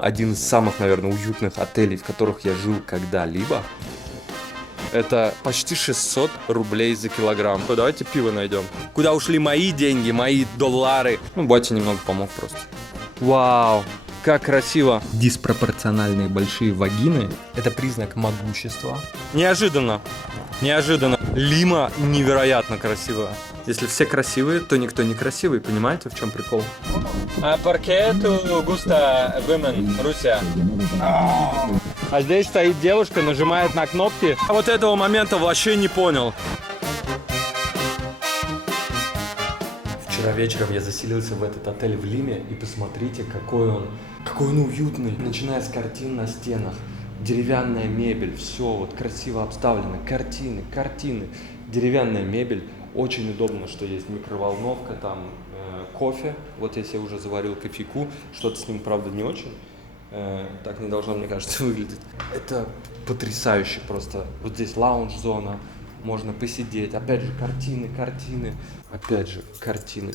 Один из самых, наверное, уютных отелей, в которых я жил когда-либо. Это почти 600 рублей за килограмм. Давайте пиво найдем. Куда ушли мои деньги, мои доллары? Ну, батя немного помог просто. Вау, как красиво. Диспропорциональные большие вагины – это признак могущества. Неожиданно. Неожиданно. Лима невероятно красивая. Если все красивые, то никто не красивый. Понимаете, в чем прикол? Паркету густо women, Руся. А здесь стоит девушка, нажимает на кнопки. А вот этого момента вообще не понял. Вчера вечером я заселился в этот отель в Лиме, и посмотрите, какой он уютный. Начиная с картин на стенах, деревянная мебель, все вот красиво обставлено, картины, деревянная мебель. Очень удобно, что есть микроволновка, там кофе. Вот я себе уже заварил кофейку, что-то с ним, правда, не очень. Так не должно, мне кажется, выглядеть. Это потрясающе просто. Вот здесь лаунж-зона, можно посидеть. Опять же, картины. Опять же, картины.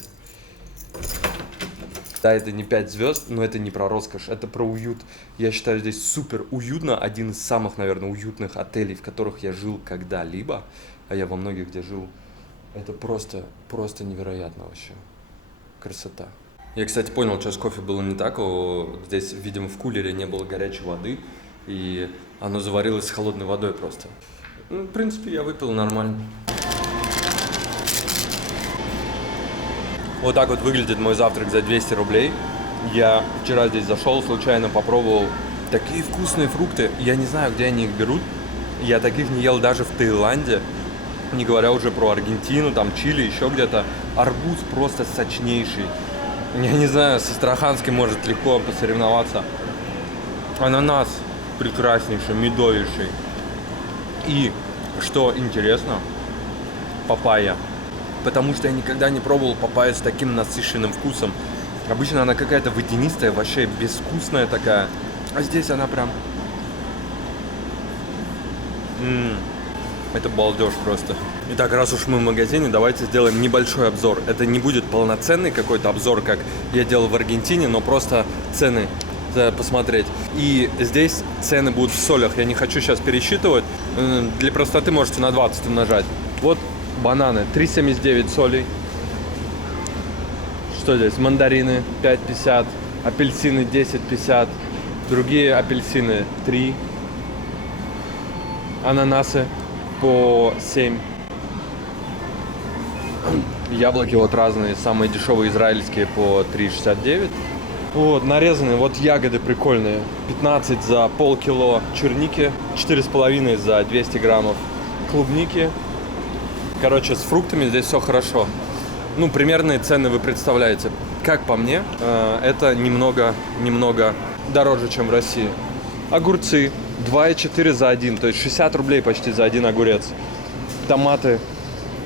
Да, это не 5 звезд, но это не про роскошь, это про уют. Я считаю, здесь супер уютно. Один из самых, наверное, уютных отелей, в которых я жил когда-либо. А я во многих где жил. Это просто невероятно вообще. Красота. Я, кстати, понял, что с кофе было не так. Здесь, видимо, в кулере не было горячей воды, и оно заварилось с холодной водой просто. Ну, в принципе, я выпил нормально. Вот так вот выглядит мой завтрак за 200 рублей. Я вчера здесь зашел, случайно попробовал такие вкусные фрукты. Я не знаю, где они их берут. Я таких не ел даже в Таиланде. Не говоря уже про Аргентину, там Чили, еще где-то. Арбуз просто сочнейший. Я не знаю, с астраханским может легко посоревноваться. Ананас прекраснейший, медовейший. И, что интересно, папайя. Потому что я никогда не пробовал папайю с таким насыщенным вкусом. Обычно она какая-то водянистая, вообще безвкусная такая. А здесь она прям... Это балдеж просто. Итак, раз уж мы в магазине, давайте сделаем небольшой обзор. Это не будет полноценный какой-то обзор, как я делал в Аргентине, но просто цены посмотреть. И здесь цены будут в солях. Я не хочу сейчас пересчитывать. Для простоты можете на 20 умножать. Вот бананы 3,79 солей. Что здесь? Мандарины 5,50. Апельсины 10,50. Другие апельсины 3. Ананасы по 7. Яблоки вот разные, самые дешевые израильские по 3,69. Вот, нарезанные, вот ягоды прикольные. 15 за полкило черники, 4,5 за 200 граммов клубники. Короче, с фруктами здесь все хорошо. Ну, примерные цены вы представляете. Как по мне, это немного дороже, чем в России. Огурцы 2,4 за 1, то есть 60 рублей почти за один огурец. Томаты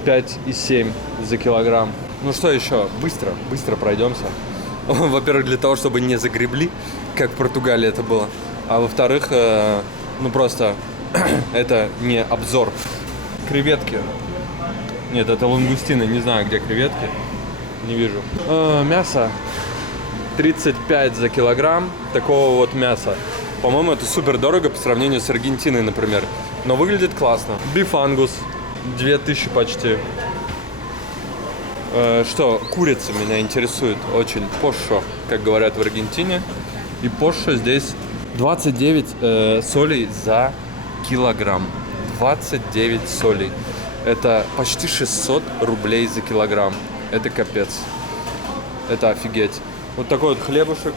5,7 за килограмм. Ну что еще? Быстро пройдемся. Во-первых, для того, чтобы не загребли, как в Португалии это было. А во-вторых, ну просто это не обзор. Креветки. Нет, это лангустины, не знаю, где креветки. Не вижу. Мясо 35 за килограмм такого вот мяса. По-моему, это супер дорого по сравнению с Аргентиной, например. Но выглядит классно. Биф ангус 2000 почти. Что, курица меня интересует очень. Пошо, как говорят в Аргентине. И пошо здесь 29 солей за килограмм. 29 солей. Это почти 600 рублей за килограмм. Это капец. Это офигеть. Вот такой вот хлебушек.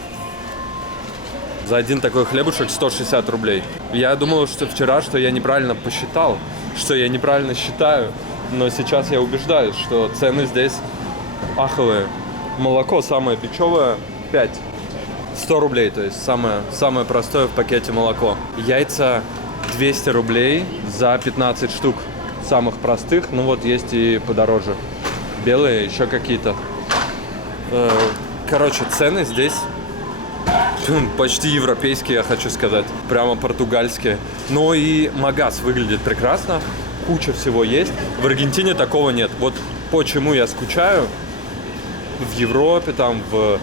За один такой хлебушек 160 рублей. Я думал, что вчера, что я неправильно посчитал, что я неправильно считаю, но сейчас я убеждаюсь, что цены здесь аховые. Молоко самое бичевое 5. 100 рублей, то есть самое простое в пакете молоко. Яйца 200 рублей за 15 штук. Самых простых, ну вот есть и подороже. Белые, еще какие-то. Короче, цены здесь почти европейские, я хочу сказать. Прямо португальские. Но и магаз выглядит прекрасно. Куча всего есть. В Аргентине такого нет. Вот почему я скучаю в Европе, там, в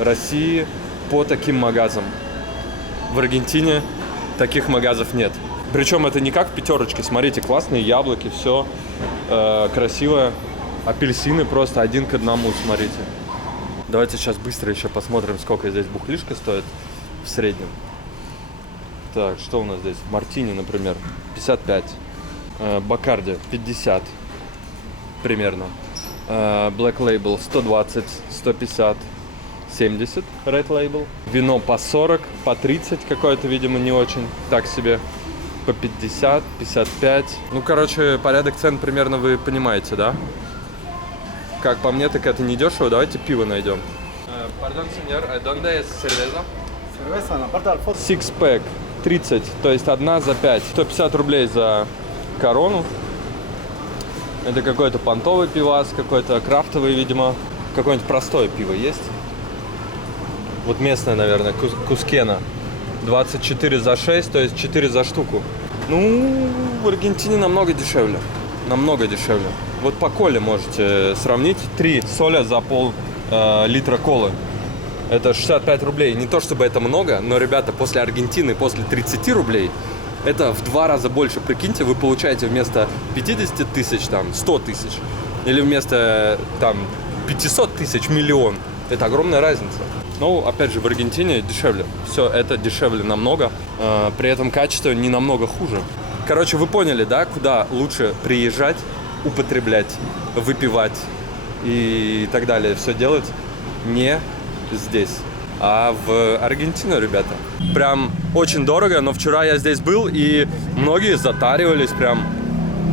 России. по таким магазам. В Аргентине таких магазов нет. Причем это не как в пятерочке. Смотрите, классные яблоки, все красивое. Апельсины просто 1 к 1, смотрите. Давайте сейчас быстро еще посмотрим, сколько здесь бухлишка стоит в среднем. Так, что у нас здесь? Мартини, например, 55. Бакарди 50 примерно. Black Label 120, 150, 70 Red Label. Вино по 40, по 30 какое-то, видимо, не очень, так себе. По 50, 55. Ну, короче, порядок цен примерно вы понимаете, да? Как по мне, так это не дешево. Давайте пиво найдем. Pardon, señor, ¿dónde es cerveza? Cerveza, en la parte del fondo. Six pack 30, то есть 1 за 5. 150 рублей за корону. Это какой-то понтовый пивас, какой-то крафтовый, видимо. Какое-нибудь простое пиво есть? Вот местное, наверное, Кускена. 24 за 6, то есть 4 за штуку. Ну, в Аргентине намного дешевле. Намного дешевле. Вот по коле можете сравнить. 3 соля за пол-литра колы. Это 65 рублей. Не то чтобы это много, но, ребята, после Аргентины, после 30 рублей, это в 2 раза больше. Прикиньте, вы получаете вместо 50 тысяч, там, 100 тысяч. Или вместо, там, 500 тысяч, миллион. Это огромная разница. Ну, опять же, в Аргентине дешевле. Все это дешевле намного. При этом качество не намного хуже. Короче, вы поняли, да, куда лучше приезжать, употреблять, выпивать и так далее. Все делать не здесь, а в Аргентину, ребята. Прям очень дорого, но вчера я здесь был, и многие затаривались прям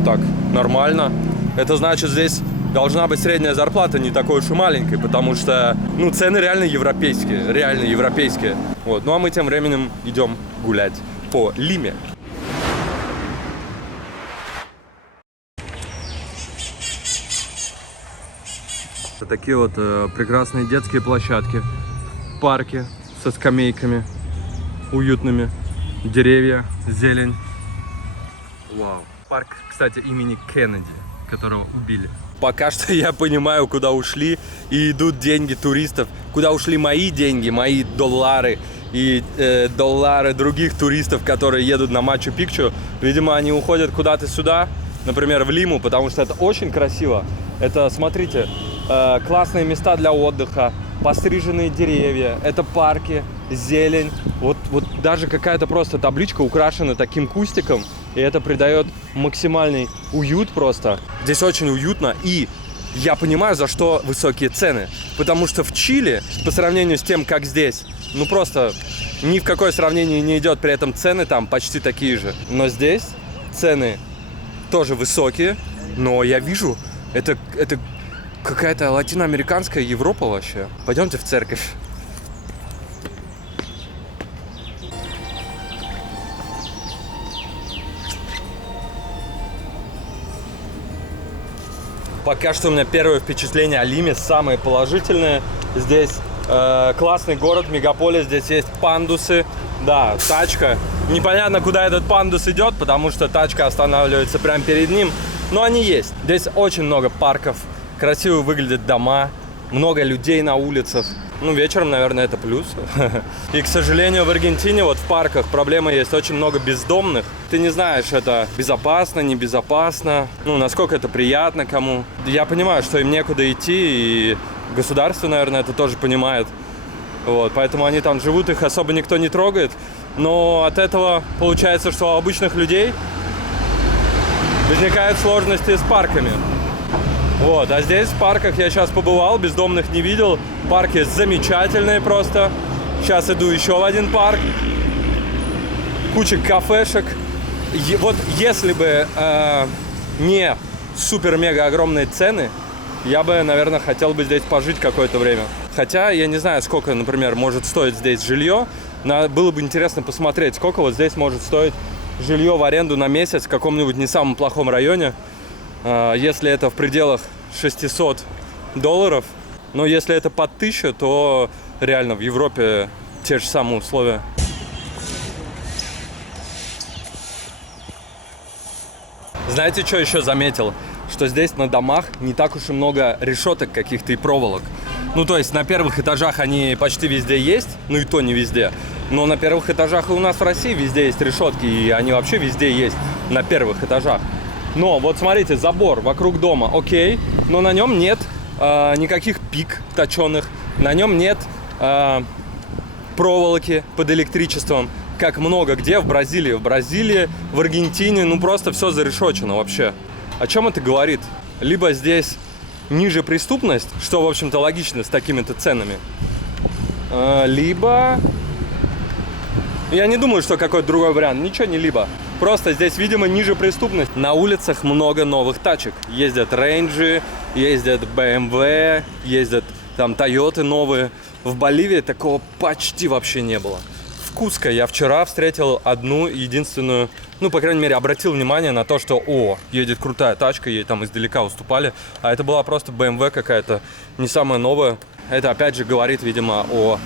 так нормально. Это значит, здесь должна быть средняя зарплата не такой уж и маленькой, потому что, ну, цены реально европейские. Вот. Ну, а мы тем временем идем гулять по Лиме. Такие вот прекрасные детские площадки, парки со скамейками уютными, деревья, зелень. Вау. Парк, кстати, имени Кеннеди, которого убили. Пока что я понимаю, куда ушли и идут деньги туристов, куда ушли мои деньги, мои доллары и доллары других туристов, которые едут на Мачу-Пикчу. Видимо, они уходят куда-то сюда, например, в Лиму, потому что это очень красиво. Это, смотрите, классные места для отдыха, постриженные деревья, это парки, зелень. Вот даже какая-то просто табличка украшена таким кустиком, и это придает максимальный уют просто. Здесь очень уютно, и я понимаю, за что высокие цены. Потому что в Чили, по сравнению с тем, как здесь, ну просто ни в какое сравнение не идет, при этом цены там почти такие же. Но здесь цены тоже высокие, но я вижу, это какая-то латиноамериканская Европа вообще. Пойдемте в церковь. Пока что у меня первое впечатление о Лиме самое положительное. Здесь классный город, мегаполис, здесь есть пандусы. Да, тачка. Непонятно, куда этот пандус идет, потому что тачка останавливается прямо перед ним. Но они есть. Здесь очень много парков. Красиво выглядят дома, много людей на улицах. Ну, вечером, наверное, это плюс. И, к сожалению, в Аргентине вот в парках проблема есть, очень много бездомных. Ты не знаешь, это безопасно, небезопасно, ну, насколько это приятно кому. Я понимаю, что им некуда идти, и государство, наверное, это тоже понимает. Вот, поэтому они там живут, их особо никто не трогает. Но от этого получается, что у обычных людей возникают сложности с парками. Вот, а здесь в парках я сейчас побывал, бездомных не видел. Парки замечательные просто. Сейчас иду еще в один парк. Куча кафешек. Вот если бы не супер-мега огромные цены, я бы, наверное, хотел бы здесь пожить какое-то время. Хотя я не знаю, сколько, например, может стоить здесь жилье. Было бы интересно посмотреть, сколько вот здесь может стоить жилье в аренду на месяц в каком-нибудь не самом плохом районе. Если это в пределах $600, но если это под 1000, то реально в Европе те же самые условия. Знаете, что еще заметил? Что здесь на домах не так уж и много решеток каких-то и проволок. Ну, то есть на первых этажах они почти везде есть, ну и то не везде. Но на первых этажах и у нас в России везде есть решетки, и они вообще везде есть на первых этажах. Но вот смотрите, забор вокруг дома, окей, но на нем нет никаких пик точеных, на нем нет проволоки под электричеством, как много где в Бразилии. В Бразилии, в Аргентине, ну просто все зарешочено вообще. О чем это говорит? Либо здесь ниже преступность, что, в общем-то, логично с такими-то ценами, либо... Я не думаю, что какой-то другой вариант. Ничего не либо. Просто здесь, видимо, ниже преступность. На улицах много новых тачек. Ездят Рейнджи, ездят BMW, ездят там Тойоты новые. В Боливии такого почти вообще не было. В Куско я вчера встретил одну единственную, ну, по крайней мере, обратил внимание на то, что, едет крутая тачка, ей там издалека уступали. А это была просто BMW какая-то, не самая новая. Это, опять же, говорит, видимо, о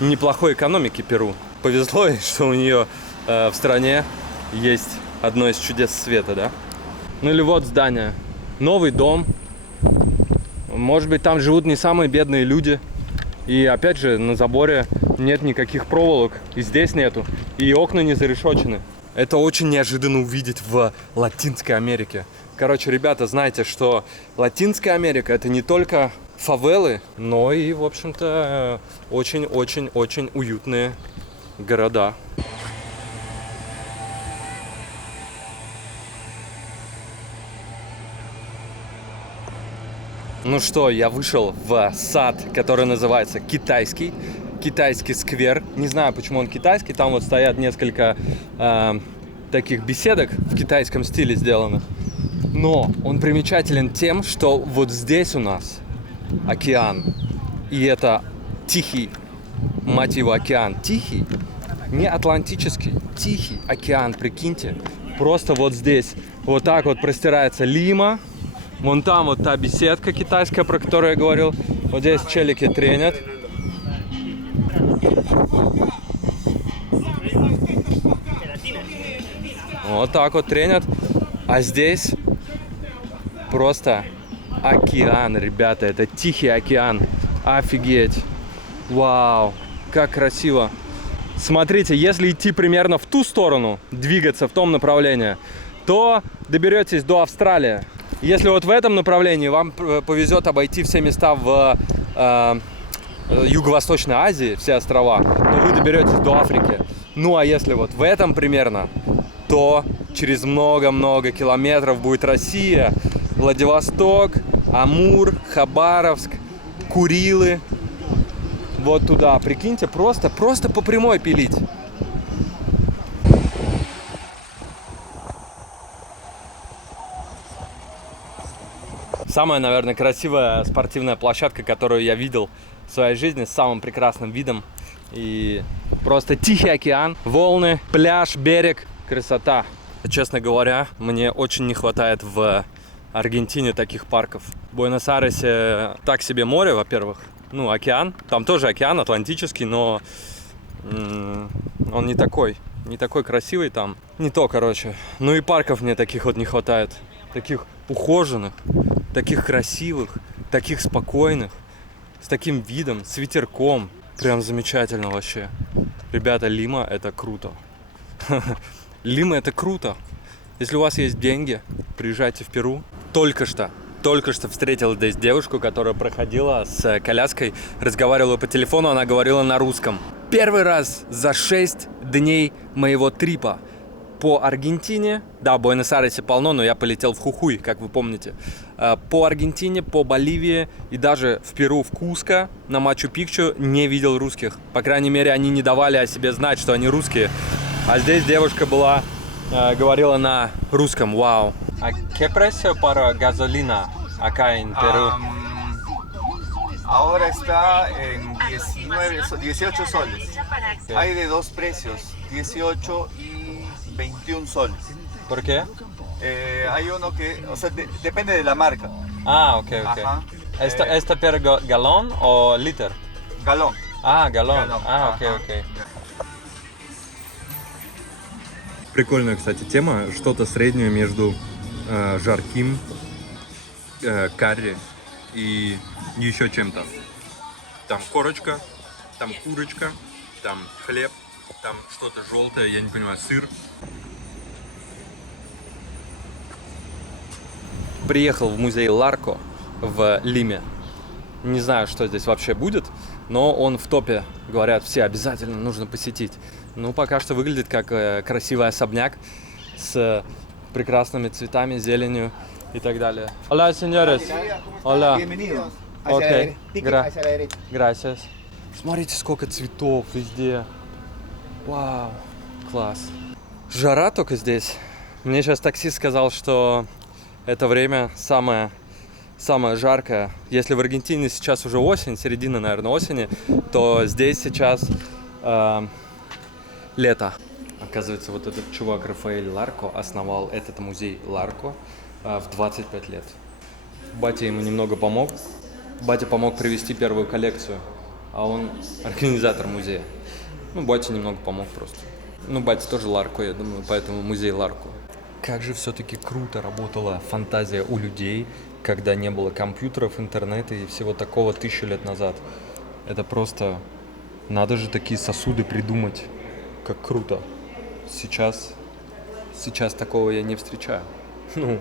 неплохой экономике Перу. Повезло, что у нее в стране есть одно из чудес света, да? Ну или вот здание. Новый дом. Может быть, там живут не самые бедные люди. И опять же, на заборе нет никаких проволок. И здесь нету. И окна не зарешочены. Это очень неожиданно увидеть в Латинской Америке. Короче, ребята, знайте, что Латинская Америка — это не только фавелы, но и, в общем-то, очень-очень-очень уютные города. Ну что, я вышел в сад, который называется Китайский сквер. Не знаю, почему он китайский. Там вот стоят несколько таких беседок в китайском стиле сделанных. Но он примечателен тем, что вот здесь у нас океан. И это тихий, мать его, океан. Тихий, не атлантический, тихий океан, прикиньте. Просто вот здесь вот так вот простирается Лима. Вон там вот та беседка китайская, про которую я говорил. Вот здесь челики тренят. Вот так вот тренят. А здесь просто океан, ребята. Это тихий океан. Офигеть. Вау, как красиво. Смотрите, если идти примерно в ту сторону, двигаться в том направлении, то доберетесь до Австралии. Если вот в этом направлении вам повезет обойти все места в Юго-Восточной Азии, все острова, то вы доберетесь до Африки. Ну а если вот в этом примерно, то через много-много километров будет Россия, Владивосток, Амур, Хабаровск, Курилы. Вот туда, прикиньте, просто по прямой пилить. Самая, наверное, красивая спортивная площадка, которую я видел в своей жизни, с самым прекрасным видом. И просто тихий океан, волны, пляж, берег, красота. Честно говоря, мне очень не хватает в Аргентине таких парков. В Буэнос-Айресе так себе море, во-первых. Ну, океан. Там тоже океан Атлантический, но он не такой красивый там. Не то, короче. Ну и парков мне таких вот не хватает. Таких ухоженных, таких красивых, таких спокойных, с таким видом, с ветерком. Прям замечательно вообще. Ребята, Лима — это круто. Лима — это круто. Если у вас есть деньги, приезжайте в Перу. Только что встретил здесь девушку, которая проходила с коляской, разговаривала по телефону, она говорила на русском. Первый раз за 6 дней моего трипа по Аргентине, да, в Буэнос-Айресе полно, но я полетел в Хухуй, как вы помните, по Аргентине, по Боливии и даже в Перу, в Куско, на Мачу-Пикчу не видел русских. По крайней мере, они не давали о себе знать, что они русские. А здесь девушка была, говорила на русском. Вау. А qué precio para gasolina acá en Perú? Ahora está en 18 soles. Hay de dos precios, 18 y 21 soles. ¿Por qué? Hay uno que, o sea, depende de la marca. Ah, ok. Ajá. ¿Esta per galón o liter? Galón. Ah, галлон. Ajá. Окей. Прикольная, кстати, тема. Что-то среднее между жарким, карри и еще чем-то. Там корочка, там курочка, там хлеб, там что-то желтое, я не понимаю, сыр. Приехал в музей Ларко в Лиме. Не знаю, что здесь вообще будет, но он в топе, говорят, все обязательно нужно посетить. Ну, пока что выглядит как красивый особняк с прекрасными цветами, зеленью и так далее. Hola, señores. Hola. Bienvenidos. Окей. Hacia la derecha. Gracias. Смотрите, сколько цветов везде. Вау, класс. Жара только здесь. Мне сейчас таксист сказал, что это время самое жаркое. Если в Аргентине сейчас уже осень, середина, наверное, осени, то здесь сейчас лето. Оказывается, вот этот чувак Рафаэль Ларко основал этот музей Ларко в 25 лет. Батя ему немного помог. Батя помог привести первую коллекцию, а он организатор музея. Ну, батя немного помог просто. Ну, батя тоже Ларко, я думаю, поэтому музей Ларко. Как же все-таки круто работала фантазия у людей, когда не было компьютеров, интернета и всего такого 1000 лет назад. Это просто... Надо же такие сосуды придумать. Как круто. Сейчас такого я не встречаю. Ну,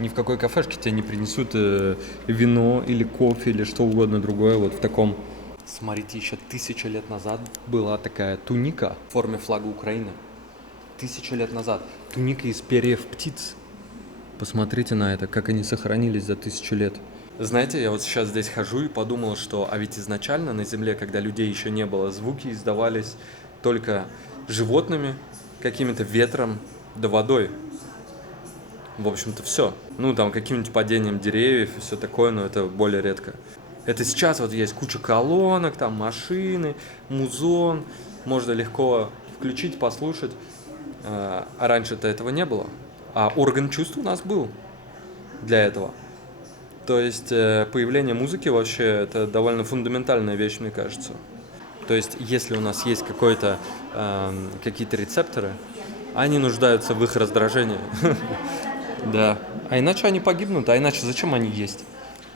ни в какой кафешке тебе не принесут вино или кофе или что угодно другое вот в таком. Смотрите, еще 1000 лет назад была такая туника в форме флага Украины. 1000 лет назад. Туника из перьев птиц. Посмотрите на это, как они сохранились за 1000 лет. Знаете, я вот сейчас здесь хожу и подумал, что а ведь изначально на Земле, когда людей еще не было, звуки издавались только животными, каким-то ветром да водой. В общем-то, все. Ну, там, каким-нибудь падением деревьев и все такое, но это более редко. Это сейчас вот есть куча колонок, там машины, музон. Можно легко включить, послушать. А раньше-то этого не было. А орган чувств у нас был для этого. То есть появление музыки вообще это довольно фундаментальная вещь, мне кажется. То есть если у нас есть какие-то рецепторы, они нуждаются в их раздражении. Да. А иначе они погибнут, а иначе зачем они есть?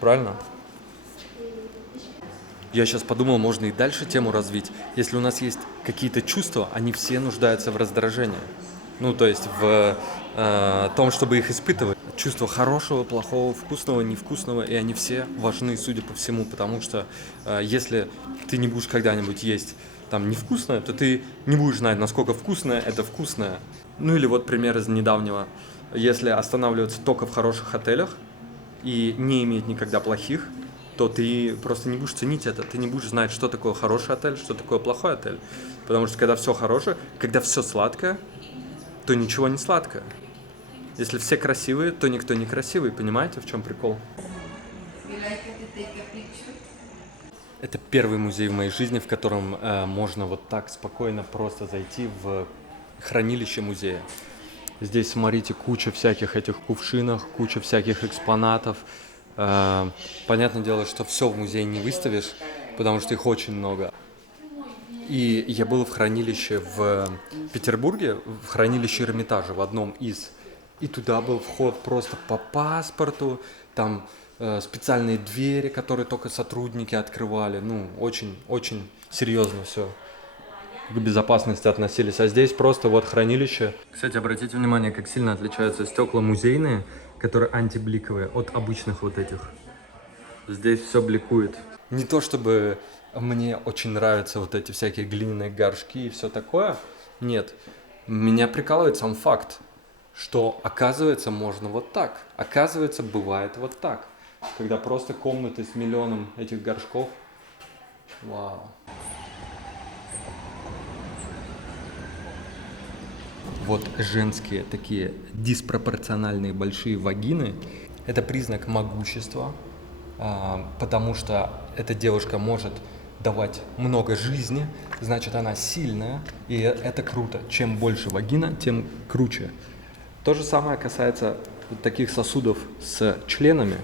Правильно? Я сейчас подумал, можно и дальше тему развить. Если у нас есть какие-то чувства, они все нуждаются в раздражении. Ну, то есть в том, чтобы их испытывать. Чувства хорошего, плохого, вкусного, невкусного, и они все важны, судя по всему, потому что если ты не будешь когда-нибудь есть там невкусное, то ты не будешь знать, насколько вкусное это вкусное. Ну или вот пример из недавнего. Если останавливаться только в хороших отелях и не иметь никогда плохих, то ты просто не будешь ценить это. Ты не будешь знать, что такое хороший отель, что такое плохой отель. Потому что когда все хорошее, когда все сладкое, то ничего не сладкое. Если все красивые, то никто не красивый. Понимаете, в чем прикол? Это первый музей в моей жизни, в котором можно вот так спокойно просто зайти в хранилище музея. Здесь, смотрите, куча всяких этих кувшинов, куча всяких экспонатов. Понятное дело, что все в музее не выставишь, потому что их очень много. И я был в хранилище в Петербурге, в хранилище Эрмитажа, в одном из. И туда был вход просто по паспорту, там специальные двери, которые только сотрудники открывали. Ну, очень серьезно все. К безопасности относились. А здесь просто вот хранилище. Кстати, обратите внимание, как сильно отличаются стекла музейные, которые антибликовые, от обычных вот этих. Здесь все бликует. Не то чтобы мне очень нравятся вот эти всякие глиняные горшки и все такое. Нет. Меня прикалывает сам факт, что оказывается можно вот так. Оказывается, бывает вот так. Когда просто комнаты с миллионом этих горшков. Вау. Вот женские такие диспропорциональные большие вагины – это признак могущества, потому что эта девушка может давать много жизни, значит, она сильная, и это круто. Чем больше вагина, тем круче. То же самое касается вот таких сосудов с членами.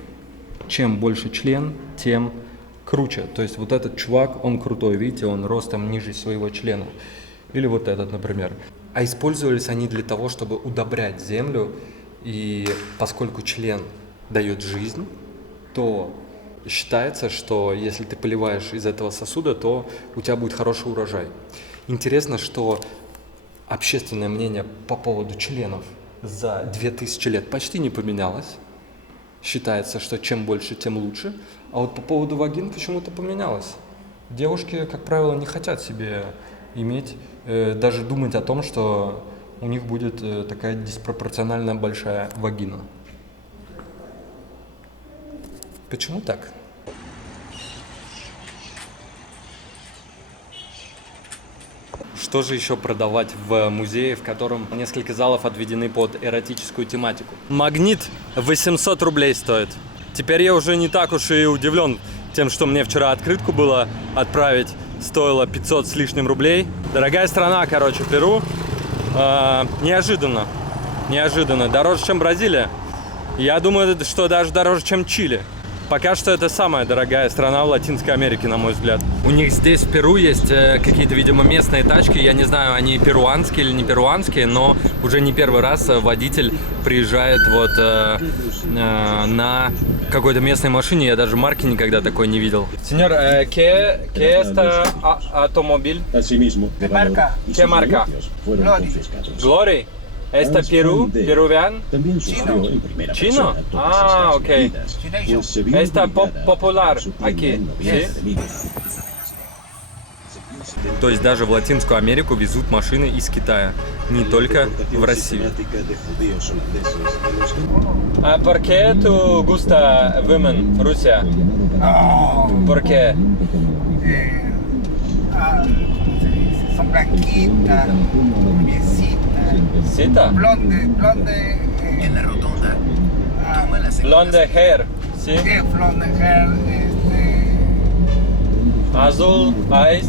Чем больше член, тем круче. То есть вот этот чувак, он крутой, видите, он ростом ниже своего члена. Или вот этот, например. А использовались они для того, чтобы удобрять землю. И поскольку член дает жизнь, то считается, что если ты поливаешь из этого сосуда, то у тебя будет хороший урожай. Интересно, что общественное мнение по поводу членов за 2000 лет почти не поменялось. Считается, что чем больше, тем лучше. А вот по поводу вагин почему-то поменялось. Девушки, как правило, не хотят себе иметь, даже думать о том, что у них будет такая диспропорционально большая вагина. Почему так? Что же еще продавать в музее, в котором несколько залов отведены под эротическую тематику? Магнит 800 рублей стоит. Теперь я уже не так уж и удивлен тем, что мне вчера открытку было отправить. Стоило 500 с лишним рублей. Дорогая страна, короче, Перу. Неожиданно. Неожиданно. Дороже, чем Бразилия. Я думаю, что даже дороже, чем Чили. Пока что это самая дорогая страна в Латинской Америке, на мой взгляд. У них здесь в Перу есть какие-то, видимо, местные тачки. Я не знаю, они перуанские или не перуанские, но уже не первый раз водитель приезжает вот на какой-то местной машине. Я даже марки никогда такой не видел. Сеньор, ¿qué это автомобиль? Así mismo, ¿Qué marca? ¿Qué marca? fueron Glory. confiscados. Glory. ¿Esta Perú? ¿Peruvian? También sufrió en primera Chino. persona todas Ah, estas ok. medidas, Chination. pues se vio Esta obligada popular a suplir aquí, una ¿sí? enemiga. То есть даже в Латинскую Америку везут машины из Китая, не только в Россию. А por qué tú gusta women, Rusia? No, ¿Por qué? ¿cómo se dice? Son blanquitas, rubiecitas, Сита? blonde, En la rotonda, toma la segunda Blonde hair, ¿sí? blonde hair, Azul, eyes,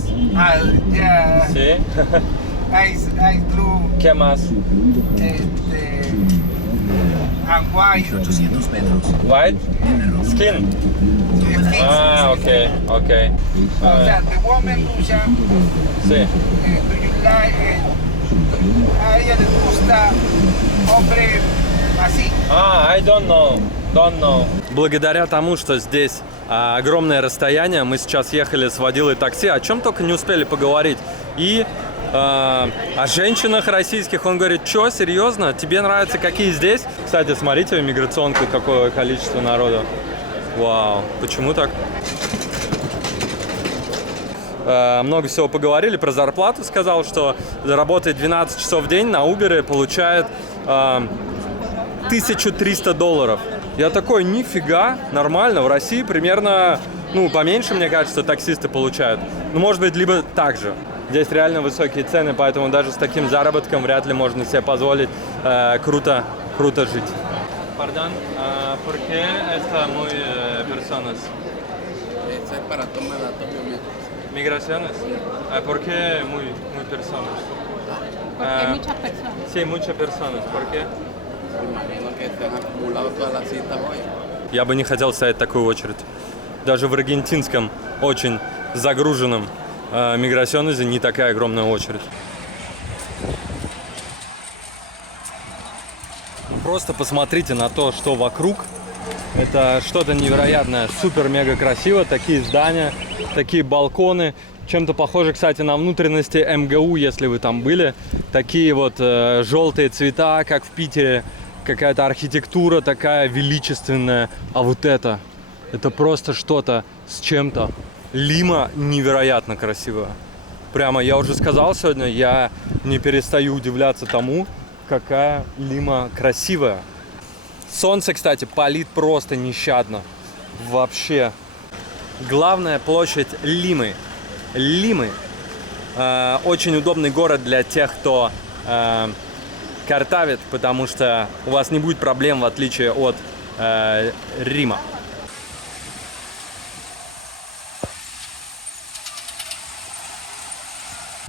ya, ¿sí? ice blue, ¿Qué más? and white, 800 metros. White? Skin? Ah, ok, ok. O sea, the woman Russian, Sí. do you like, a ella le gusta hombre así. I don't know. Благодаря тому, что здесь огромное расстояние, мы сейчас ехали с водилой такси, о чем только не успели поговорить. И о женщинах российских. Он говорит, что, серьезно? Тебе нравятся какие здесь? Кстати, смотрите миграционку, какое количество народа. Вау, почему так? Много всего поговорили про зарплату. Сказал, что работает 12 часов в день на Uber и получает $1300. Я такой, нифига, нормально. В России примерно, поменьше, мне кажется, таксисты получают. Может быть, либо так же. Здесь реально высокие цены, поэтому даже с таким заработком вряд ли можно себе позволить круто жить. Perdón, ¿por qué está muy personas? Esa es para tomar datos biométricos. Migraciones. ¿Por qué muy personas? Porque hay muchas personas. Sí, muchas personas. ¿Por qué? Imagino que se han acumulado todas las citas hoy. Я бы не хотел стоять в такую очередь. Даже в аргентинском очень загруженном миграционезе не такая огромная очередь. Просто посмотрите на то, что вокруг. Это что-то невероятное, супер-мега красиво. Такие здания, такие балконы. Чем-то похоже, кстати, на внутренности МГУ, если вы там были. Такие вот желтые цвета, как в Питере. Какая-то архитектура такая величественная. А вот это просто что-то с чем-то. Лима невероятно красивая. Прямо, я уже сказал сегодня, я не перестаю удивляться тому, какая Лима красивая. Солнце, кстати, палит просто нещадно. Вообще. Главная площадь Лимы. Очень удобный город для тех, кто картавит, потому что у вас не будет проблем, в отличие от Рима.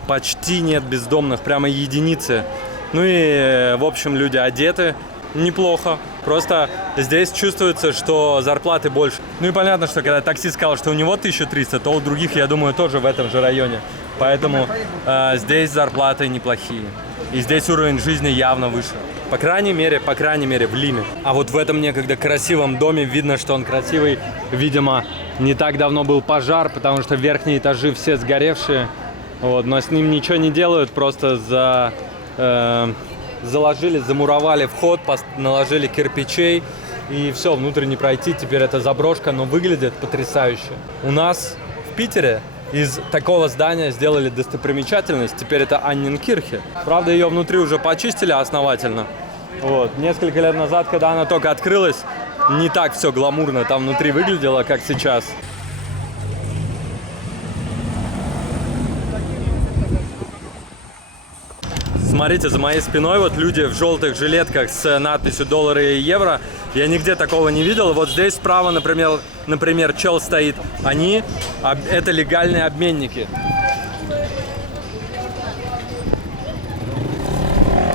Почти нет бездомных, прямо единицы. В общем, люди одеты неплохо. Просто здесь чувствуется, что зарплаты больше. И понятно, что когда таксист сказал, что у него 1300, то у других, я думаю, тоже в этом же районе. Поэтому здесь зарплаты неплохие. И здесь уровень жизни явно выше. По крайней мере, в Лиме. А вот в этом некогда красивом доме видно, что он красивый. Видимо, не так давно был пожар, потому что верхние этажи все сгоревшие. Вот, но с ним ничего не делают, просто заложили, замуровали вход, наложили кирпичей. И все, внутрь не пройти. Теперь это заброшка, но выглядит потрясающе. У нас в Питере из такого здания сделали достопримечательность. Теперь это Анненкирхе. Правда, ее внутри уже почистили основательно. Вот. Несколько лет назад, когда она только открылась, не так все гламурно там внутри выглядело, как сейчас. Смотрите, за моей спиной вот люди в желтых жилетках с надписью $доллары и евро. Я нигде такого не видел. Вот здесь справа, например, чел стоит. Это легальные обменники.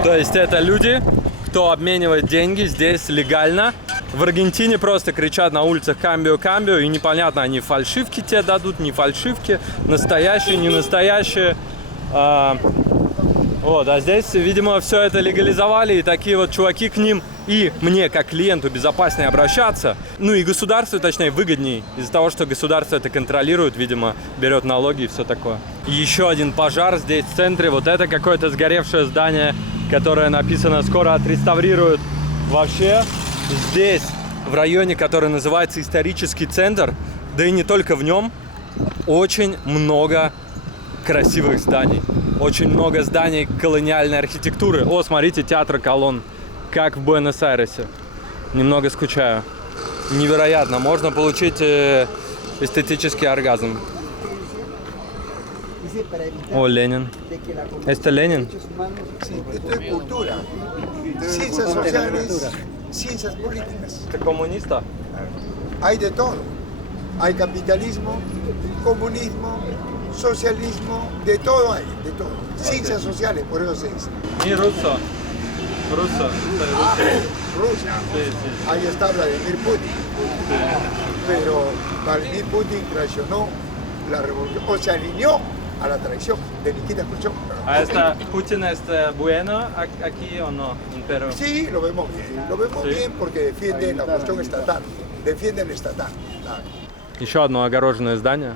То есть это люди, кто обменивает деньги здесь легально. В Аргентине просто кричат на улицах «камбио, камбио», и непонятно, они фальшивки тебе дадут, не фальшивки, настоящие, не настоящие. Вот, а здесь, видимо, все это легализовали, и такие вот чуваки к ним и мне, как клиенту, безопаснее обращаться. Ну и государству, точнее, выгодней, из-за того, что государство это контролирует, видимо, берет налоги и все такое. И еще один пожар здесь в центре, вот это какое-то сгоревшее здание, которое написано «скоро отреставрируют». Вообще, здесь, в районе, который называется исторический центр, да и не только в нем, очень много красивых зданий. Очень много зданий колониальной архитектуры. О, смотрите, театр колонн, как в Буэнос-Айресе. Немного скучаю. Невероятно. Можно получить эстетический оргазм. О, Ленин. Это Ленин? Esto es cultura, ciencias sociales, ciencias políticas. Это коммуниста? Hay de todo. Hay capitalismo, comunismo, socialismo, de todo hay, de todo. Ciencias sociales, por eso se dice. Не руссо. Руссо. Rusia, ahí está Vladimir Putin. Pero Vladimir Putin traicionó la revolución, o se alineó a la traición de Nikita Khrushchev. А это Путин, это bueno aquí o no? Pero... Sí, lo vemos bien porque defiende la cuestión estatal, defiende el estatal. Claro. Еще одно огороженное здание.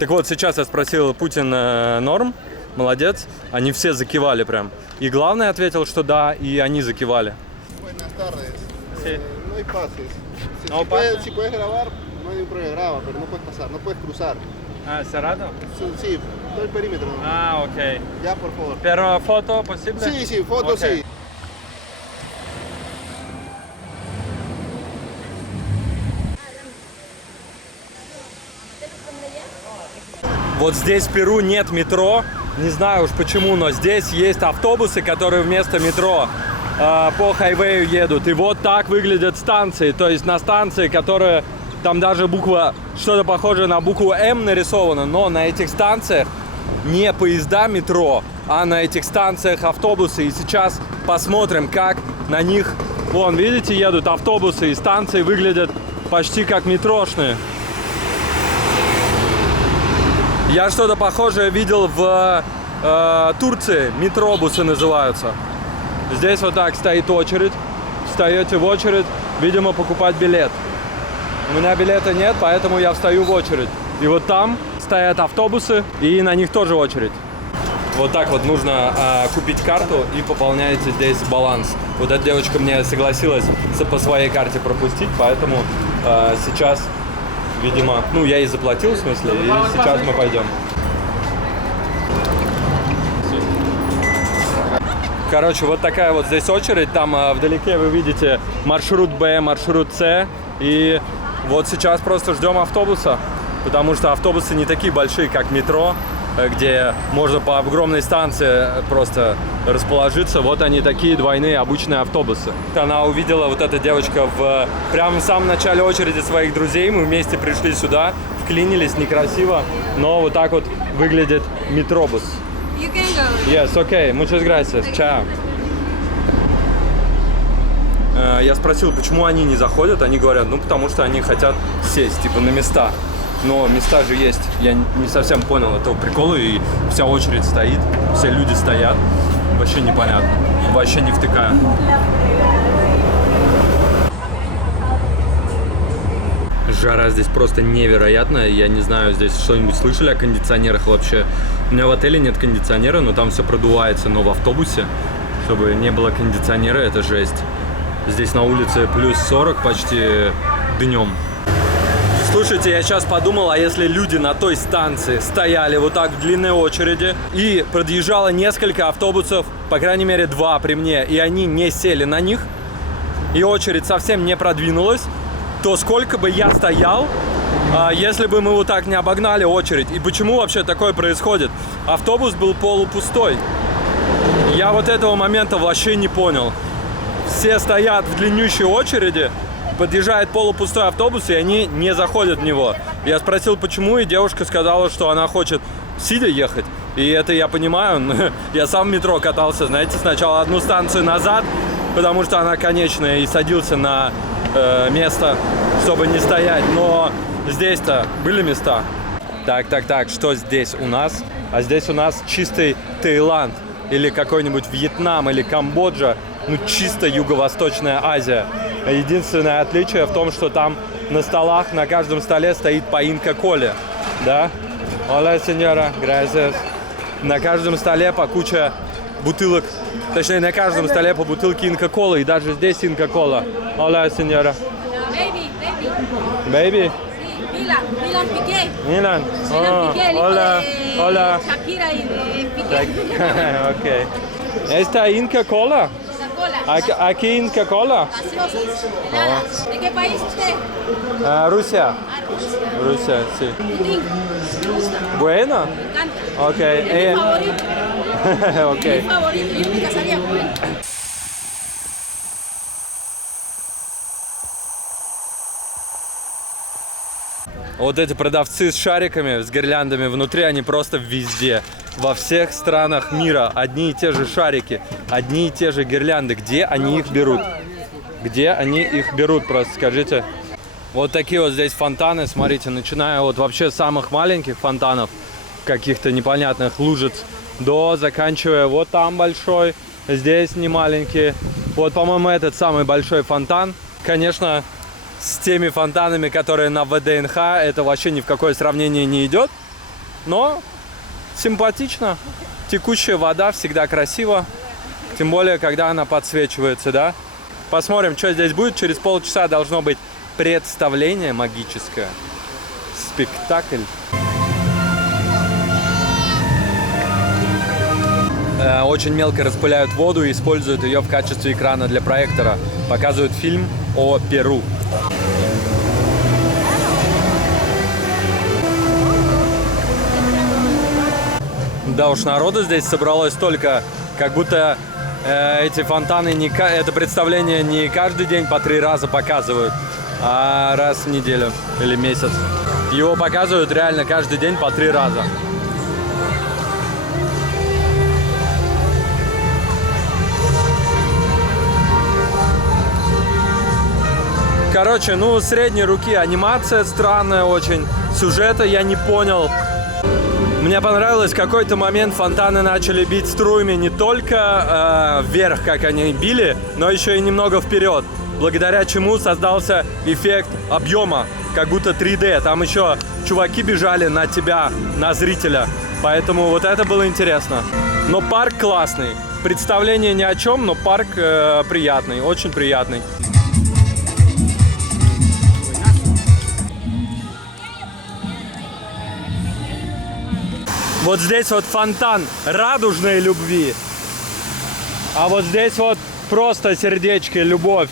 Так вот, сейчас я спросил, Путин норм? Молодец. Они все закивали прям. И главный ответил, что да, и они закивали. Buenas tardes. Sí. No hay pases. No pases. Si puedes grabar, no hay un problema, graba, pero no puedes pasar, no puedes cruzar. А, cerrado? Sí, todo el perímetro. ¿No? А, окей. Ya, por favor. Pero foto posible? Sí, foto Окей. sí. Вот здесь в Перу нет метро, не знаю уж почему, но здесь есть автобусы, которые вместо метро по хайвею едут. И вот так выглядят станции, то есть на станции, которые там даже буква, что-то похожее на букву М нарисовано, но на этих станциях не поезда метро, а на этих станциях автобусы. И сейчас посмотрим, как на них, вон, видите, едут автобусы, и станции выглядят почти как метрошные. Я что-то похожее видел в Турции, метробусы называются. Здесь вот так стоит очередь, встаете в очередь, видимо, покупать билет. У меня билета нет, поэтому я встаю в очередь. И вот там стоят автобусы, и на них тоже очередь. Вот так вот нужно купить карту и пополняете здесь баланс. Вот эта девочка мне согласилась по своей карте пропустить, поэтому сейчас... Видимо, ну я ей заплатил, в смысле, и сейчас мы пойдем. Короче, вот такая вот здесь очередь. Там вдалеке вы видите маршрут Б, маршрут С. И вот сейчас просто ждем автобуса, потому что автобусы не такие большие, как метро, где можно по огромной станции просто расположиться. Вот они такие двойные обычные автобусы. Она увидела, вот эта девочка, прямо в самом начале очереди своих друзей. Мы вместе пришли сюда, вклинились, некрасиво, но вот так вот выглядит метробус. You can go. Yes, okay. Muchas gracias. Ciao. Я спросил, почему они не заходят. Они говорят, ну потому что они хотят сесть, типа, на места. Но места же есть. Я не совсем понял этого прикола, и вся очередь стоит, все люди стоят. Вообще непонятно. Вообще не втыкаю. Жара здесь просто невероятная. Я не знаю, здесь что-нибудь слышали о кондиционерах вообще? У меня в отеле нет кондиционера, но там все продувается. Но в автобусе, чтобы не было кондиционера, это жесть. Здесь на улице плюс 40 почти днем. Слушайте, я сейчас подумал, а если люди на той станции стояли вот так в длинной очереди и подъезжало несколько автобусов, по крайней мере 2 при мне, и они не сели на них, и очередь совсем не продвинулась, то сколько бы я стоял, если бы мы вот так не обогнали очередь? И почему вообще такое происходит? Автобус был полупустой. Я вот этого момента вообще не понял. Все стоят в длиннющей очереди, подъезжает полупустой автобус, и они не заходят в него. Я спросил, почему, и девушка сказала, что она хочет сидя ехать. И это я понимаю. Я сам в метро катался, знаете, сначала одну станцию назад, потому что она конечная, и садился на место, чтобы не стоять. Но здесь-то были места. Так, что здесь у нас? А здесь у нас чистый Таиланд, или какой-нибудь Вьетнам, или Камбоджа. Ну, чисто Юго-Восточная Азия. Единственное отличие в том, что там на столах, на каждом столе стоит по инка-коле. Да? Hola, señora, gracias. На каждом столе по куче бутылок. Точнее, на каждом столе по бутылке инка-колы. И даже здесь инка-кола. Hola, señora. Baby? Milan Piqué. Milan. Milan Piqué, el hijo Hola. de Hola. Shakira y de Piqué. Ok. ¿Esta inca-cola? Coca-Cola. Aquí inca-cola? Gaseosas, heladas. ¿De qué país usted? Rusia. Rusia, sí. Putin. Me gusta. Bueno. Me encanta. Ok. Es mi favorito. Ok. Es mi favorito. Yo me casaría con él. Вот эти продавцы с шариками, с гирляндами внутри, они просто везде. Во всех странах мира одни и те же шарики, одни и те же гирлянды. Где они их берут? Где они их берут, просто скажите. Вот такие вот здесь фонтаны, смотрите, начиная от вообще самых маленьких фонтанов, каких-то непонятных лужиц, до заканчивая вот там большой, здесь не маленький. Вот, по-моему, этот самый большой фонтан. Конечно, с теми фонтанами, которые на ВДНХ, это вообще ни в какое сравнение не идет. Но симпатично. Текущая вода всегда красиво. Тем более, когда она подсвечивается, да? Посмотрим, что здесь будет. Через полчаса должно быть представление магическое. Спектакль. Очень мелко распыляют воду и используют ее в качестве экрана для проектора. Показывают фильм о Перу. Да уж, народу здесь собралось столько, как будто эти фонтаны, это представление не каждый день по 3 раза показывают, а раз в неделю или месяц. Его показывают реально каждый день по 3 раза. Короче, ну, средней руки анимация странная очень. Сюжета я не понял. Мне понравилось, в какой-то момент фонтаны начали бить струями не только вверх, как они били, но еще и немного вперед. Благодаря чему создался эффект объема, как будто 3D. Там еще чуваки бежали на тебя, на зрителя. Поэтому вот это было интересно. Но парк классный. Представление ни о чем, но парк приятный, очень приятный. Вот здесь вот фонтан радужной любви, а вот здесь вот просто сердечки, любовь.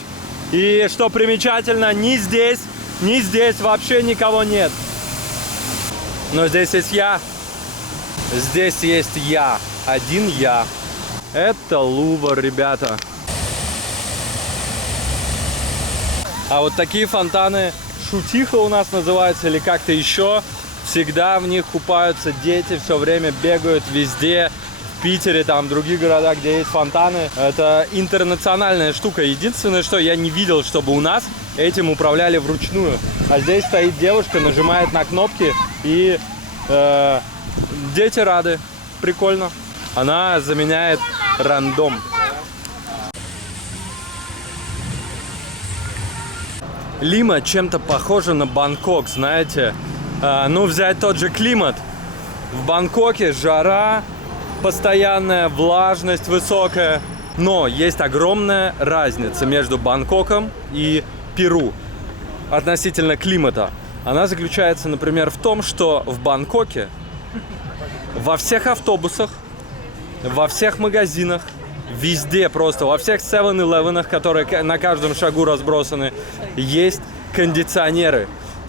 И что примечательно, ни здесь вообще никого нет. Но здесь есть я. Здесь есть я. Один я. Это Лувр, ребята. А вот такие фонтаны Шутиха у нас называются или как-то еще. Всегда в них купаются дети, все время бегают везде. В Питере, там, в других городах, где есть фонтаны. Это интернациональная штука. Единственное, что я не видел, чтобы у нас этим управляли вручную. А здесь стоит девушка, нажимает на кнопки, и дети рады. Прикольно. Она заменяет рандом. Лима чем-то похожа на Бангкок, знаете. Ну, взять тот же климат. В Бангкоке жара, постоянная влажность высокая. Но есть огромная разница между Бангкоком и Перу относительно климата. Она заключается, например, в том, что в Бангкоке во всех автобусах, во всех магазинах, везде просто, во всех 7-Eleven'ах, которые на каждом шагу разбросаны, есть кондиционеры.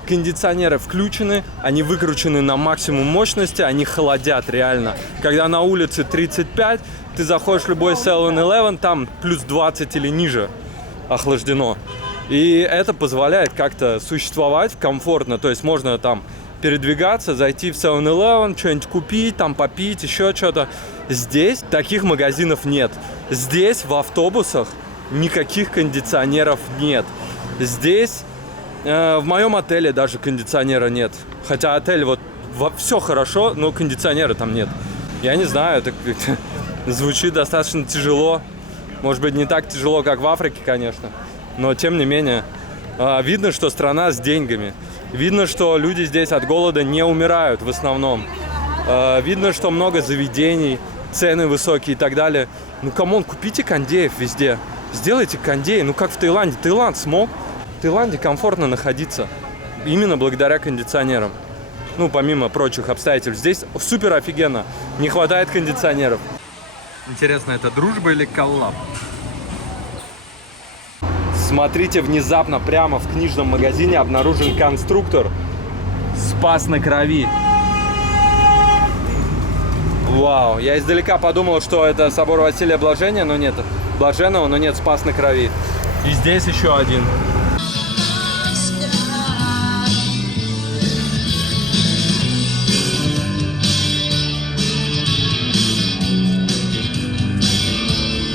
Кондиционеры включены, они выкручены на максимум мощности, они холодят реально. Когда на улице 35, ты заходишь в любой 7-Eleven, там плюс 20 или ниже охлаждено. И это позволяет как-то существовать комфортно, то есть можно там передвигаться, зайти в 7-Eleven, что-нибудь купить, там попить, еще что-то. Здесь таких магазинов нет. Здесь в автобусах никаких кондиционеров нет. Здесь в моем отеле даже кондиционера нет. Хотя отель вот все хорошо, но кондиционера там нет. Я не знаю, это звучит достаточно тяжело. Может быть, не так тяжело, как в Африке, конечно. Но тем не менее, видно, что страна с деньгами. Видно, что люди здесь от голода не умирают в основном. Видно, что много заведений, цены высокие и так далее. Ну, камон, купите кондеев везде. Сделайте кондеи, ну как в Таиланде. Таиланд смог. В Таиланде комфортно находиться. Именно благодаря кондиционерам. Ну, помимо прочих обстоятельств. Здесь супер офигенно. Не хватает кондиционеров. Интересно, это дружба или коллаб? Смотрите, внезапно прямо в книжном магазине обнаружен конструктор «Спас на крови». Вау, я издалека подумал, что это собор Василия Блаженного, но нет, «Спас на крови». И здесь еще один.